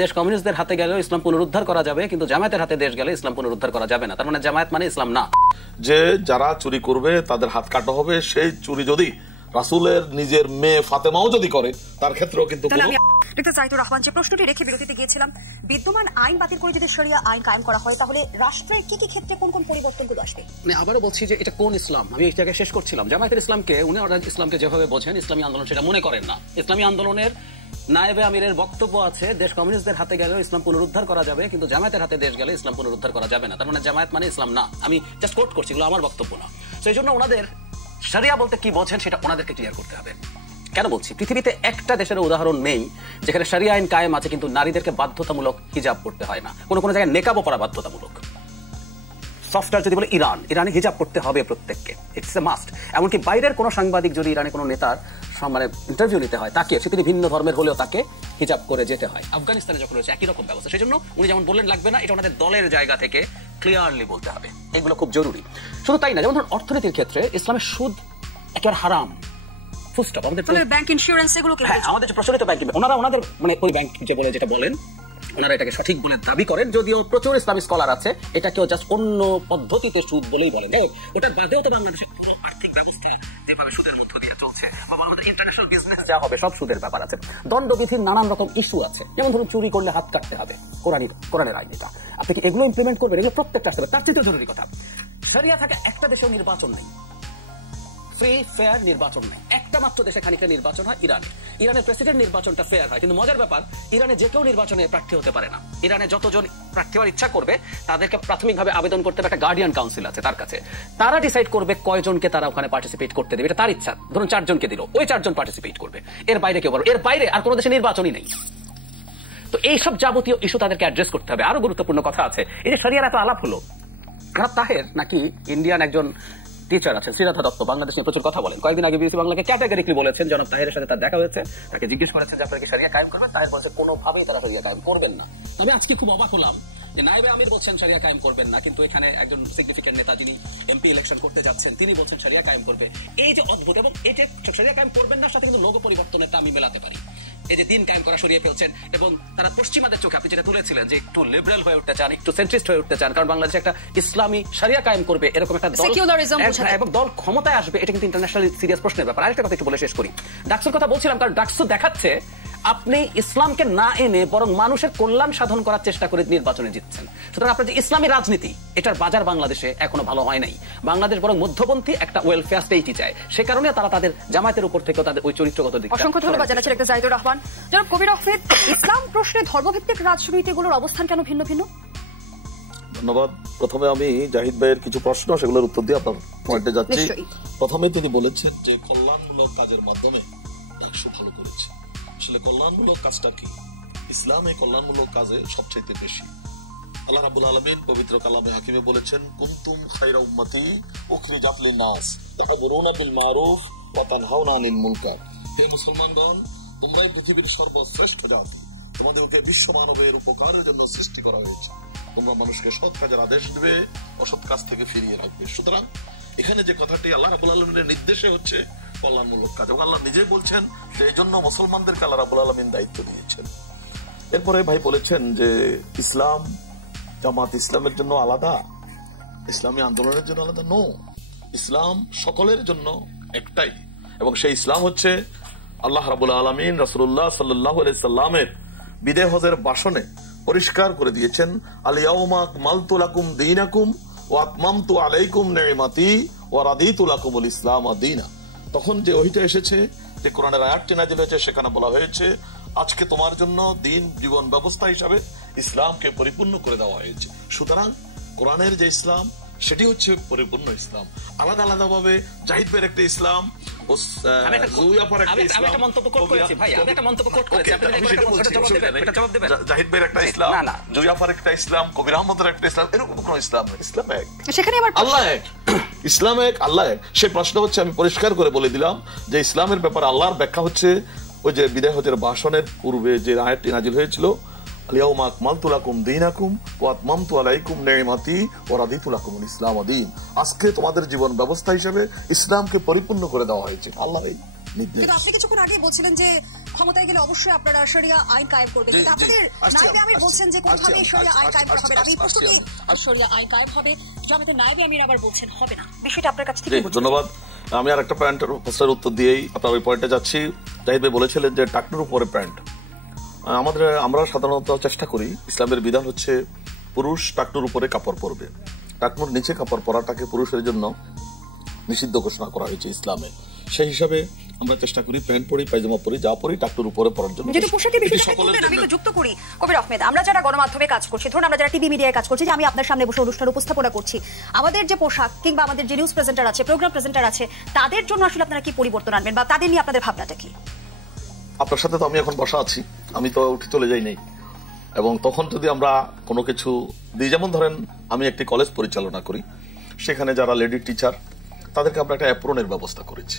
দেশ কমিউনিস্টদের হাতে গেলেও ইসলাম পুনরুদ্ধার করা যাবে, কিন্তু জামায়াতের হাতে দেশ গেলে ইসলাম পুনরুদ্ধার করা যাবে না। তার মানে জামায়াত মানে ইসলাম না। যে যারা চুরি করবে তাদের হাত কাটা হবে, সেই চুরি যদি রাসূলের নিজের মেয়ে ফাতেমাও যদি করে তার ক্ষেত্রেও কিন্তু জাহিদুর রহমান যে প্রশ্নটি রেখে বিরতিতে গিয়েছিলাম, বিদ্যমান আইন বাতিল করে যদি শরিয়া আইন কায়েম করা হয় তাহলে রাষ্ট্রের কি কি ক্ষেত্রে কোন কোন পরিবর্তনগুলো আসবে? মানে আবারও বলছি যে এটা কোন ইসলাম, আমি এই জায়গায় শেষ করছিলাম। জামায়াতের ইসলামকে উনি ইসলামকে যেভাবে বোঝেন, ইসলামী আন্দোলন সেটা মনে করেন না। ইসলামী আন্দোলনের নায়েবে আমিরের বক্তব্য আছে দেশ কমিউনিস্টদের হাতে গেলেও ইসলাম পুনরুদ্ধার করা যাবে, কিন্তু জামায়াতের হাতে দেশ গেলে ইসলাম পুনরুদ্ধার করা যাবে না। তার মানে জামায়াত মানে ইসলাম না। আমি জাস্ট কোট করছি, এগুলো আমার বক্তব্য না। সেই জন্য ওনাদের শরিয়া বলতে কি বোঝেন সেটা ওনাদেরকে ক্লিয়ার করতে হবে। কেন বলছি, পৃথিবীতে একটা দেশের উদাহরণ নেই যেখানে শরিয়া আইন কায়েম আছে কিন্তু নারীদেরকে বাধ্যতামূলক হিজাব পড়তে হয় না। কোনো কোনো জায়গায় নেকাবও পরা বাধ্যতামূলক। সফটওয়্যার যদি বলে ইরানে হিজাব পড়তে হবে প্রত্যেককে, ইটস এ মাস্ট। এমনকি বাইরের কোনো সাংবাদিক যদি ইরানে কোনো নেতার মানে ইন্টারভিউ নিতে হয় তাকে, সে তিনি ভিন্ন ধর্মের হলেও তাকে হিজাব করে যেতে হয়। আফগানিস্তানে যখন রয়েছে একই রকম ব্যবস্থা। সেই জন্য উনি যেমন বললেন লাগবে না, এটা ওনাদের দলের জায়গা থেকে ক্লিয়ারলি বলতে হবে। এগুলো খুব জরুরি। শুধু তাই না, যেমন ধরুন অর্থনীতির ক্ষেত্রে ইসলামের সুদ একেবারে হারাম। ব্যাংক ইন্স্যুরেন্স এগুলো আমাদের প্রচলিত ব্যাংক, ওনারা ওনাদের মানে ওই ব্যাংক যে বলে যেটা বলেন ওনারা এটাকে সঠিক বলে দাবি করেন, যদিও প্রচুর ইসলামিক স্কলার আছে এটাকেও জাস্ট অন্য পদ্ধতিতে সুদ বলেই বলেন। ওটা বাদেও তো বাংলাদেশের পুরো আর্থিক ব্যবস্থা যেভাবে সুদের মধ্য দিয়ে চলছে বা আমাদের ইন্টারন্যাশনাল বিজনেস যা হবে সব সুদের ব্যাপার আছে। দণ্ডবিধির নানান রকম ইস্যু আছে, যেমন ধরুন চুরি করলে হাত কাটতে হবে, কোরআনের আইন এটা। আপনি কি এগুলো ইমপ্লিমেন্ট করবেন? এগুলো প্রত্যেকটা আসতে হবে। তার চেয়ে জরুরি কথা, শরিয়া থাকে একটা দেশেও নির্বাচন নেই, ফ্রি ফেয়ার নির্বাচন নেই। একটা মাত্র দেশে খানিকটা নির্বাচন হয়, ইরানে। ইরানের প্রেসিডেন্ট নির্বাচনটা ফেয়ার হয়, কিন্তু মজার ব্যাপার ইরানে যে কেউ নির্বাচনে প্রার্থী হতে পারে না। ইরানে যতজন প্রার্থী হওয়ার ইচ্ছা করবে তাদেরকে প্রাথমিকভাবে আবেদন করতে হবে একটা গার্ডিয়ান কাউন্সিল আছে তার কাছে। তারা ডিসাইড করবে কয়জনকে তারা ওখানে পার্টিসিপেট করতে দেবে, এটা তার ইচ্ছা। ধরুন 4 জনকে দিল, ওই 4 জন পার্টিসিপেট করবে, এর বাইরে কেউ পারবে। এর বাইরে আর কোনো দেশে নির্বাচনই নেই। তো এইসব যাবতীয় ইস্যু তাদেরকে অ্যাড্রেস করতে হবে। আরো গুরুত্বপূর্ণ কথা আছে, এই যে শরিয়ার এত আলাপ হলো, জনাব তাহের নাকি ইন্ডিয়ান একজন টিচার আছেন শ্রীরাধা দত্ত, বাংলাদেশ নিয়ে প্রচুর কথা বলেন। কয়েকদিন আগে বিবিসি বাংলাকে ক্যাটাগরিক্যালি বলেছেন, জনাব তাহেরের সাথে তার দেখা হয়েছে, তাকে জিজ্ঞেস করেছেন যে আপনারা কি শরিয়া কায়েম করবেন? তাহের বলছে কোনোভাবেই তারা শরিয়া কায়েম করবেন না। তবে আজকে খুব অবাক হলাম যে নায়েবে আমির বলছেন শরিয়া কায়েম করবেন না, কিন্তু এখানে একজন সিগনিফিকেন্ট নেতা যিনি এমপি ইলেকশন করতে যাচ্ছেন তিনি বলছেন শরিয়া কায়েম করবে। এই যে অদ্ভুত, এবং এই যে শরিয়া কায়েম করবেন না সাথে কিন্তু লোগো পরিবর্তনেরটা আমি মেলাতে পারি। এই যে দিন কায়েম করা সরিয়ে ফেলছেন, এবং তারা পশ্চিমাদের চোখে আপনি যেটা তুলেছিলেন যে একটু লিবারেল হয়ে উঠতে চান, একটু সেন্ট্রিস্ট হয়ে উঠতে চান, কারণ বাংলাদেশে একটা ইসলামী শরিয়া কায়েম করবে এরকম একটা দল এবং দল ক্ষমতায় আসবে, এটা কিন্তু ইন্টারন্যাশনালি সিরিয়াস প্রশ্নের ব্যাপার। আরেকটা কথা একটু বলে শেষ করি, ডাকসুর কথা বলছিলাম, কারণ ডাকসু দেখাচ্ছে আপনি ইসলামকে না এনে বরং মানুষের কল্যাণ সাধন করার চেষ্টা করে নির্বাচনে জিতছেন। সুতরাং আপনার যে ইসলামী রাজনীতি এটার বাজার বাংলাদেশে এখনো ভালো হয় নাই। বাংলাদেশ বরং মধ্যপন্থী একটা ওয়েলফেয়ার স্টেটই চায়, সে কারণে তারা তাদের জামায়াতের উপর থেকে তাদের ওই চরিত্রগত দিক। অসংখ্য ধন্যবাদ জানাচ্ছি ডক্টর জাহিদুর রহমান। জনাব কবির আহমেদ, ইসলাম প্রশ্নে ধর্মভিত্তিক রাজনীতিগুলোর অবস্থান কেন ভিন্ন ভিন্ন? ধন্যবাদ। প্রথমে আমি জাহিদ ভাইয়ের কিছু প্রশ্ন সেগুলোর উত্তর দিয়ে আপনার পয়েন্টে যাচ্ছি। প্রথমে তিনি বলেছেন যে কল্যাণমূলক কাজের মাধ্যমে ডাকসু ভালো করেছে। আসলে কল্যাণমূলক কাজটা কি? ইসলামে কল্যাণমূলক কাজে সবচেয়ে বেশি আল্লাহ রাব্বুল আলামিন পবিত্র কালামে হাকিমে বলেছেন, কুনতুম খায়রা উম্মতি উখরিজাত লিন-নাস তা'মুরুনা বিল মারুফ ওয়া তানহাউনা আনিল মুনকার। হে মুসলমানগণ, তোমরাই পৃথিবীর সর্বশ্রেষ্ঠ জাতি, তোমাদেরকে বিশ্ব মানবের উপকারের জন্য সৃষ্টি করা হয়েছে। তোমরা মানুষকে সৎ কাজের আদেশ দিবে, অসৎ কাজ থেকে ফিরিয়ে রাখবে। সুতরাং এখানে যে কথাটি আল্লাহ রাব্বুল আলামিনের নির্দেশে হচ্ছে কল্যাণমূলক কাজ, এবং আল্লাহ নিজে বলছেন যে এই জন্য মুসলমানদেরকে আল্লাহ রাব্বুল আলামিন দায়িত্ব দিয়েছেন। এরপরে ভাই বলেছেন যে ইসলাম জামাত ইসলামের জন্য আলাদা, ইসলামী আন্দোলনের জন্য আলাদা। নো, ইসলাম সকলের জন্য একটাই, এবং সেই ইসলাম হচ্ছে আল্লাহ রাব্বুল আলামিন রাসূলুল্লাহ সাল্লাল্লাহু আলাইহি সাল্লামের বিদায় হজের ভাষণে পরিষ্কার করে দিয়েছেন, আল ইয়াউমা আকমালতু লাকুম দীনাকুম ওয়া আতমামতু আলাইকুম নি'মাতি ওয়া রাদিতু লাকুমুল ইসলাম দীনা। তখন যে ওহিটা এসেছে, যে কোরআনের আয়াতটি নাযিল হয়েছে, সেখানে বলা হয়েছে আজকে তোমার জন্য দিন জীবন ব্যবস্থা হিসাবে ইসলামকে পরিপূর্ণ করে দেওয়া হয়েছে। সুতরাং কোরআনের যে ইসলাম সেটি হচ্ছে পরিপূর্ণ ইসলাম। আলাদা আলাদা ভাবে জাহিদ ভাইয়ের একটা ইসলাম, জাহিদ ভাইয়ের একটা ইসলাম, জুয়াফার একটা ইসলাম, কবির আহমদের একটা ইসলাম, এরকম কোন ইসলাম নেই। ইসলাম এক, আল্লাহ এক, ইসলাম এক, আল্লাহ এক। সেই প্রশ্ন হচ্ছে, আমি পরিষ্কার করে বলে দিলাম যে ইসলামের ব্যাপারে আল্লাহর ব্যাখ্যা হচ্ছে ওই যে বিদায় হজের ভাষণের পূর্বে যে আয়াতটি নাজিল হয়েছিল, আল-ইয়াউমা আকমালতু লাকুম দীনাকুম ওয়া আতমামতু আলাইকুম নি'মাতি ওয়া রাদিতু লাকুমুল ইসলাম দীন। আজকে তোমাদের জীবন ব্যবস্থা হিসেবে ইসলামকে পরিপূর্ণ করে দেওয়া হয়েছে। আল্লাহ নির্দেশ। কিন্তু আপনি কিছুক্ষণ আগে বলছিলেন যে ক্ষমতায় গেলে অবশ্যই আপনারা শরিয়া আইন কায়েম করবেন, কিন্তু আপনাদের নায়েবে আমির বলছেন যে কোনভাবেই শরিয়া আইন কায়েম করা হবে না। আমি প্রশ্নটি শরিয়া আইন কায়েম হবে, জামাতের নায়েবে আমির আবার বলছেন হবে না। বিষয়টা আপনার কাছে থেকে ধন্যবাদ। আমি আর একটা প্রশ্নের উত্তর দিয়েই আপনার ওই পয়েন্টে যাচ্ছি। জাহিদ ভাই বলেছিলেন যে টাকনুর উপরে প্যান্ট। আমরা সাধারণত চেষ্টা করি, ইসলামের বিধান হচ্ছে পুরুষ টাকনুর উপরে কাপড় পরবে, টাকনুর নিচে কাপড় পরাটাকে পুরুষের জন্য নিষিদ্ধ ঘোষণা করা হয়েছে ইসলামে। সেই হিসাবে আমরা চেষ্টা করি প্যান্ট পরি, পায়জামা পরি, যা পরি টাকনুর উপরে পরার জন্য। যেটা পোশাকের বিষয়টা বললেন, আমি একটু যুক্ত করি কবির আহমেদ। আমরা যারা গণমাধ্যমে কাজ করছি, ধরুন আমরা যারা টিভি মিডিয়ায় কাজ করছি, যে আমি আপনার সামনে বসে অনুষ্ঠান উপস্থাপনা করছি, আমাদের যে পোশাক কিংবা আমাদের যে নিউজ প্রেজেন্টার আছে, প্রোগ্রাম প্রেজেন্টার আছে, তাদের জন্য আসলে আপনারা কি পরিবর্তন আনবেন বা তাদের নিয়ে আপনাদের ভাবনাটা কি? আপনার সাথে তো আমি এখন বসা আছি, আমি তো উঠে চলে যাই নাই। এবং তখন যদি আমরা কোনো কিছু দিই, যেমন ধরেন আমি একটি কলেজ পরিচালনা করি, সেখানে যারা লেডি টিচার তাদেরকে আমরা একটা অ্যাপ্রনের ব্যবস্থা করেছি।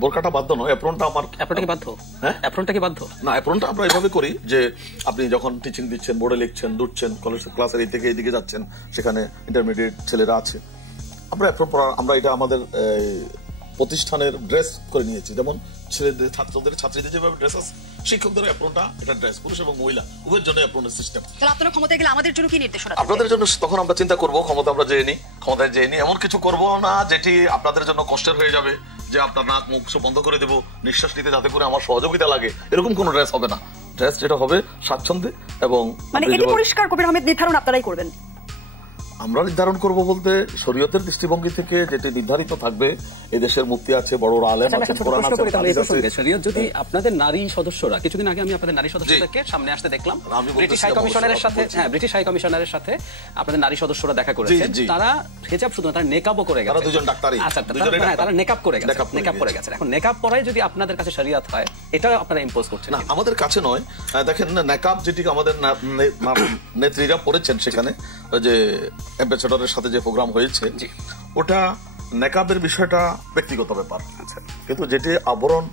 বোরকাটা বাধ্য নয়, অ্যাপ্রনটা আমার। অ্যাপ্রনটা কি বাধ্য? হ্যাঁ, অ্যাপ্রনটা কি বাধ্য? না, অ্যাপ্রনটা আমরা এভাবে করি যে আপনি যখন টিচিং দিচ্ছেন, বোর্ডে লিখছেন, দুটছেন, কলেজের ক্লাসের এই থেকে এইদিকে যাচ্ছেন, সেখানে ইন্টারমিডিয়েট ছেলেরা আছে, আমরা অ্যাপ্রন পরা, আমরা এটা আমাদের প্রতিষ্ঠানের ড্রেস করে নিয়েছি। যেমন ছেলেদের, ছাত্রদের, ছাত্রীদের যেভাবে ড্রেস আছে, শিক্ষকদের অ্যাপ্রনটা এটা ড্রেস, পুরুষ এবং মহিলা উভয়ের জন্য অ্যাপ্রনের সিস্টেম। তাহলে আপনারা ক্ষমতায় গেলে আমাদের জন্য কি নির্দেশনা? আপনাদের জন্য তখন আমরা চিন্তা করব, ক্ষমতা আমরা যেয়ে নিই, ক্ষমতায় যেয়ে নিই এমন কিছু করব না যেটি আপনাদের জন্য কষ্টের হয়ে যাবে, যে আপনার নাক মুখ সব বন্ধ করে দেবো, নিঃশ্বাস নিতে যাতে করে আমার সহযোগিতা লাগে, এরকম কোনো ড্রেস হবে না। ড্রেস যেটা হবে স্বাচ্ছন্দ্যে এবং মানে এটি পরিষ্কার কবির আহমেদ নির্ধারণ আপনারাই করবেন। আমরা নির্ধারণ করব বলতে শরীয়তের দৃষ্টিভঙ্গি থেকে যেটি নির্ধারিত থাকবে, এই দেশের মুফতি আছে, বড় আলেম আছে, কোরআন আছে। শরীয়ত যদি আপনাদের নারী সদস্যরা, কিছুদিন আগে আমি আপনাদের নারী সদস্যদেরকে সামনে আসতে দেখলাম, ব্রিটিশ হাই কমিশনারের সাথে, হ্যাঁ ব্রিটিশ হাই কমিশনারের সাথে আপনাদের নারী সদস্যরা দেখা করেছেন। তারা হিজাব শুধু না, তারা নেকাবও করে গেছে। তারা দুজন ডাক্তারই। আচ্ছা, তারা নেকাব করে গেছে, নেকাব করে গেছে। এখন নেকাব পরাই যদি আপনাদের কাছে শরিয়ত হয়, এটাও আপনারা ইম্পোজ করছেন না? আমাদের কাছে নয়। দেখেন নেকাব যেটি আমাদের নেত্রীরা পড়েছেন, সেখানে যে অ্যাম্বাসেডরের সাথে যে প্রোগ্রাম হয়েছে, ওটা নেকাবের বিষয়টা ব্যক্তিগত ব্যাপার। কিন্তু যেটি আবরণ,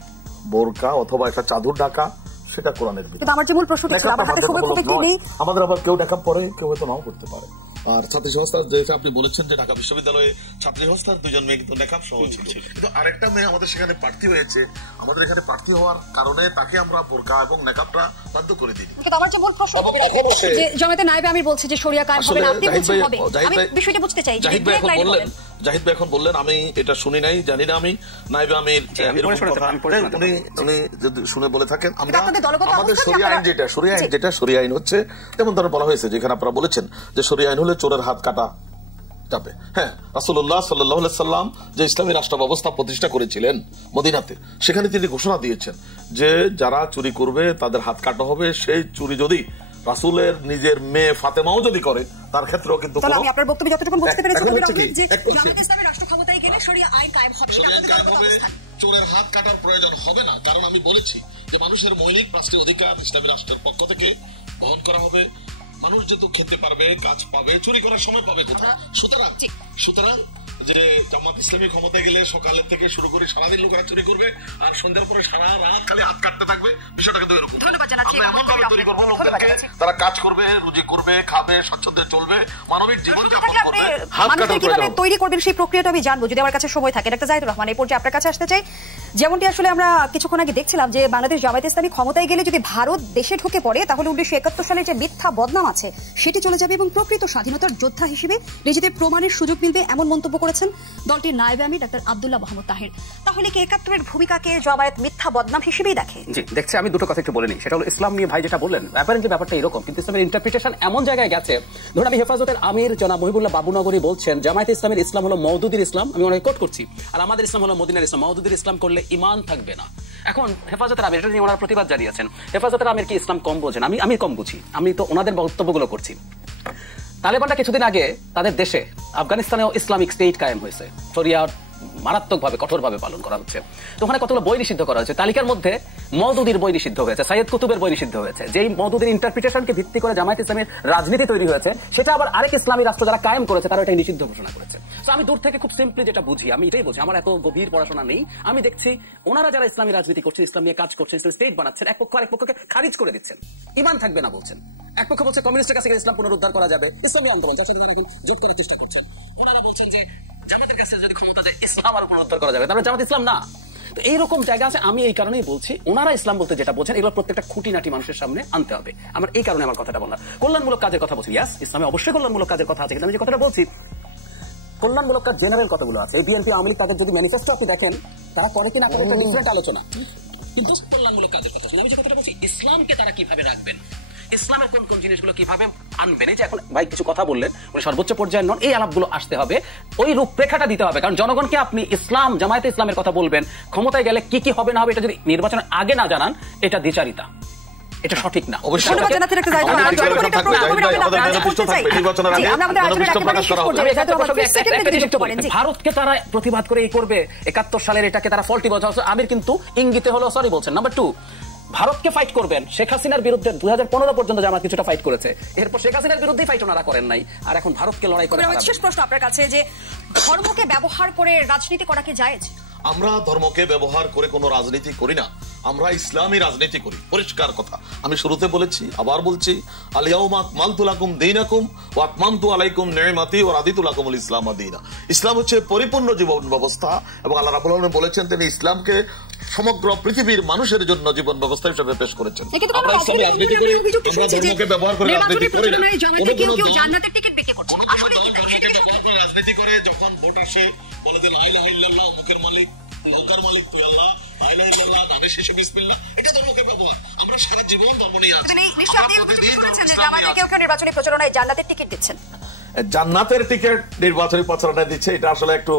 বোরকা অথবা একটা চাদর ঢাকা, সেটা কোরআনের ভিতরে। আমার যে মূল প্রশ্নটা ছিল, আমার হাতে সময় খুব একটু নেই। আমাদের আবার কেউ নেকাব পরে, কেউ হয়তো নাও করতে পারে। আর ছাত্রী সংস্থা, যেটা আপনি বলেছেন যে ঢাকা বিশ্ববিদ্যালয়ে ছাত্রী সংস্থার দুজন মেয়ে কিন্তু নেকাব সহ ছিল, কিন্তু আরেকটা মেয়ে আমাদের সেখানে প্রার্থী হয়েছে। আমাদের এখানে প্রার্থী হওয়ার কারণে তাকে আমরা বোরকা এবং নেকাবটা বাধ্য করে দিই। কিন্তু আমার যে মূল প্রশ্ন, যে জামায়াতের নায়েবে আমির বলছে যে শরিয়া কায়েম হবে না, আপনি বলছেন হবে। আমি বিষয়টা বুঝতে চাই। জাহিদ ভাই এখন বললেন, আমি এটা শুনি নাই, জানি না। আমি নায়েবে আমির উনি যদি শুনে বলে থাকেন, আমরা আমাদের শরিয়া আইন হচ্ছে, যেমন ধরো বলা হয়েছে, যেখানে আপনারা বলেছেন যে শরিয়া আইন হলে চোরের হাত কাটা যাবে। হ্যাঁ, রাসূলুল্লাহ সাল্লাল্লাহু আলাইহি সাল্লাম যে ইসলামী রাষ্ট্র ব্যবস্থা প্রতিষ্ঠা করেছিলেন মদিনাতে, সেখানে তিনি ঘোষণা দিয়েছেন যে যারা চুরি করবে তাদের হাত কাটা হবে। সেই চুরি যদি রাসূলের নিজের মেয়ে ফাতেমাও যদি করে, তার ক্ষেত্রেও কিন্তু আমি আপনার বক্তব্য যতটুকু বুঝতে পেরেছি, যে জামায়াত ইসলামী রাষ্ট্র ক্ষমতায় গেলে শরিয়া আইন কায়েম হবে, চোরের হাত কাটার প্রয়োজন হবে না। কারণ আমি বলেছি যে মানুষের মৌলিক 5টি অধিকার ইসলামী রাষ্ট্রের পক্ষ থেকে বহন করা হবে। মানুষ যেহেতু খেতে পারবে, কাজ পাবে, চুরি করার সময় পাবে কোথাও। সুতরাং যে জামাত ইসলামী ক্ষমতায় গেলে সকালের থেকে শুরু করে সারাদিন লোকেরা চুরি করবে, আর সন্ধ্যার পরে সারা রাত খালি হাত কাটতে থাকবে, বিষয়টা কিন্তু এরকম। আমরা এমন ভাবে তৈরি করবো লোকদেরকে, তারা কাজ করবে, রুজি করবে, খাবে, স্বচ্ছন্দে চলবে, মানবিক জীবন যাপন করবে। হাত কাটার কিভাবে তৈরি করবেন সেই প্রক্রিয়াটা আমি জানবো, যদি আমার কাছে সময় থাকে। একটা জাহিদুর রহমান, এই পর্যায়ে আপনার কাছে আসতে চাই। যেমনটি আসলে আমরা কিছুক্ষণ আগে দেখছিলাম যে বাংলাদেশ জামায়াত ইসলামী ক্ষমতায় গেলে যদি ভারত দেশে ঢুকে পড়ে, তাহলে 1971 সালের যে মিথ্যা বদনাম আছে সেটি চলে যাবে এবং প্রকৃত স্বাধীনতার যোদ্ধা হিসেবে নিজেদের প্রমাণের সুযোগ মিলবে, এমন মন্তব্য করেছেন দলটির নায়েবে আমির ডাক্তার আব্দুল্লাহ মাহমুদ তাহের। তাহলে কি 71-এর ভূমিকাকে জামায়াত মিথ্যা বদনাম হিসেবেই দেখে? জি, দেখছি। আমি দুটো কথা একটু বলে নিই। সেটা হলো, ইসলাম নিয়ে ভাই যেটা বললেন, অ্যাপারেন্টলি ব্যাপারটা এরকম, কিন্তু ইসলামের ইন্টারপ্রিটেশন এমন জায়গায় গেছে। ধরুন আমি হেফাজতের আমির জনাব মহিবুল্লাহ বাবুনগরী বলছেন জামায়াত ইসলামের ইসলাম হলো মওদুদির ইসলাম, আমি ওনাকে কোট করছি, আর আমাদের ইসলাম হলো মদিনার ইসলাম। মওদুদির ইসলাম করলে ঈমান থাকবে না। এখন হেফাজতের আমির, এটা নিয়ে ওনারা প্রতিবাদ জানিয়েছেন। হেফাজতের আমির কি ইসলাম কম বোঝেন? আমি কম বুঝি, আমি তো ওনাদের বক্তব্যগুলো করছি। তালেবানরা কিছুদিন আগে তাদের দেশে আফগানিস্তানেও ইসলামিক স্টেট কায়েম হয়েছে, শরিয়া মারাত্মকভাবে কঠোরভাবে পালন করা হচ্ছে। তো ওখানে কতগুলো বই নিষিদ্ধ করা হয়েছে। তালিকার মধ্যে মওদুদির বই নিষিদ্ধ হয়েছে, সাইয়েদ কুতুবের বই নিষিদ্ধ হয়েছে। যেই মওদুদির ইন্টারপ্রিটেশনকে ভিত্তি করে জামায়াত ইসলামের রাজনীতি তৈরি হয়েছে, সেটা আবার আরেক ইসলামী রাষ্ট্র যারা কায়েম করেছে তারা এটাই নিষিদ্ধ ঘোষণা করেছে। তো আমি দূর থেকে খুব সিম্পলি যেটা বুঝি, আমি এটাই বুঝি, আমার এত গভীর পড়াশোনা নেই। আমি দেখছি ওনারা যারা ইসলামী রাজনীতি করছেন, ইসলাম নিয়ে কাজ করছেন, ইসলাম স্টেট বানাচ্ছেন, এক পক্ষ আরেক পক্ষকে খারিজ করে দিচ্ছেন, ঈমান থাকবে না বলছেন। এক পক্ষ বলছে কমিউনিস্টের কাছে ইসলাম পুনরুদ্ধার করা যাবে, ইসলামী আন্দোলন যার সাথে এখন যোগ করার চেষ্টা করছেন। ওনারা বলছেন যে জামাতের কাছে যদি ক্ষমতা যায় ইসলাম আর পুনরুদ্ধার করা যাবে, তাহলে জামাত ইসলাম না। তো এইরকম জায়গা আছে। আমি এই কারণেই বলছি ওনারা ইসলাম বলতে যেটা বোঝেন এগুলো প্রত্যেকটা খুঁটিনাটি মানুষের সামনে আনতে হবে। আমার এই কারণে আমার কথাটা বলা। কল্যাণমূলক কাজের কথা বলছি, ইয়াস ইসলামে অবশ্যই কল্যাণমূলক কাজের কথা আছে, কিন্তু আমি যে কথাটা বলছি কল্যাণমূলক কাজ জেনারেল কতগুলো আছে। এই বিএনপি আওয়ামী লীগ তাদের যদি ম্যানিফেস্টো আপনি দেখেন তারা করে কি না করে এটা ডিফারেন্ট আলোচনা, কিন্তু কল্যাণমূলক কাজের কথা শুনি। আমি যে কথাটা বলছি ইসলামকে তারা কিভাবে রাখবেন, ইসলামের কোন কোন জিনিসগুলো কিভাবে আনবেন, এই যে এখন ভাই কিছু কথা বললেন উনি সর্বোচ্চ পর্যায়ে নন, এই আলাপগুলো আসতে হবে, ওই রূপরেখাটা দিতে হবে। কারণ জনগণকে আপনি ইসলাম জামায়াতে ইসলামের কথা বলবেন, ক্ষমতায় গেলে কি কি হবে না হবে এটা যদি নির্বাচনের আগে না জানান এটা দ্বিচারিতা, এটা সঠিক না। ভারতকে তারা প্রতিবাদ করে এই করবে 71 সালের এটাকে তারা ফল্টি বলছে। আমির কিন্তু ইঙ্গিতে হলো সরি বলছেন। নাম্বার 2, ভারতকে ফাইট করবেন। শেখ হাসিনার বিরুদ্ধে 2015 পর্যন্ত জামাত কিছুটা ফাইট করেছে, এরপর শেখ হাসিনার বিরুদ্ধেই ফাইট ওনারা করেন নাই, আর এখন ভারতকে লড়াই করে। শেষ প্রশ্ন আপনার কাছে, যে ধর্মকে ব্যবহার করে রাজনীতি করা কি জায়েজ? আমরা ধর্মকে ব্যবহার করে কোনো রাজনীতি করি না, আমরা ইসলামী রাজনীতি করি, পরিষ্কার কথা। আমি শুরুতে বলেছি, আবার বলছি, আল-ইয়াউমা আকমালতু লাকুম দীনাকুম ওয়া আতমামতু আলাইকুম নি'মাতি ওয়া রাদিতু লাকুমুল ইসলাম দীনা। ইসলাম হচ্ছে পরিপূর্ণ জীবন ব্যবস্থা, এবং আল্লাহ রাব্বুল আলামিন বলেছেন তিনি ইসলামকে সমগ্র পৃথিবীর মানুষের জন্য জীবন ব্যবস্থা হিসেবে পেশ করেছেন। আমরা ইসলামী রাজনীতি করি, আমরা ধর্মকে ব্যবহার করে রাজনীতি করি না। কেউ জান্নাতের টিকিট বিক্রি করছে, আসলে ধর্মকে ব্যবহার করে রাজনীতি করে, যখন ভোট আসে বলে দেন লা ইলাহা ইল্লাল্লাহ, মুখের মালিক লৌকার মালিক তুই আল্লাহ, লা ইলাহা ইল্লাল্লাহ, দানের শেষে বিসমিল্লাহ, এটা ধর্মকে ব্যবহার। আমরা সারা জীবন ধর্ম নিয়ে আছি। নিশ্চয়ই আপনি শুনেছেন যে আমাদের কেউ নির্বাচনী প্রচারণায় জান্নাতের টিকিট দিচ্ছেন। জান্নাতের টিকিট নির্বাচনী প্রচারণায় দিচ্ছে, এটা আসলে একটু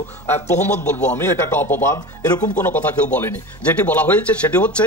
তোহমত বলবো আমি, এটা একটা অপবাদ। এরকম কোনো কথা কেউ বলেনি। যেটি বলা হয়েছে সেটি হচ্ছে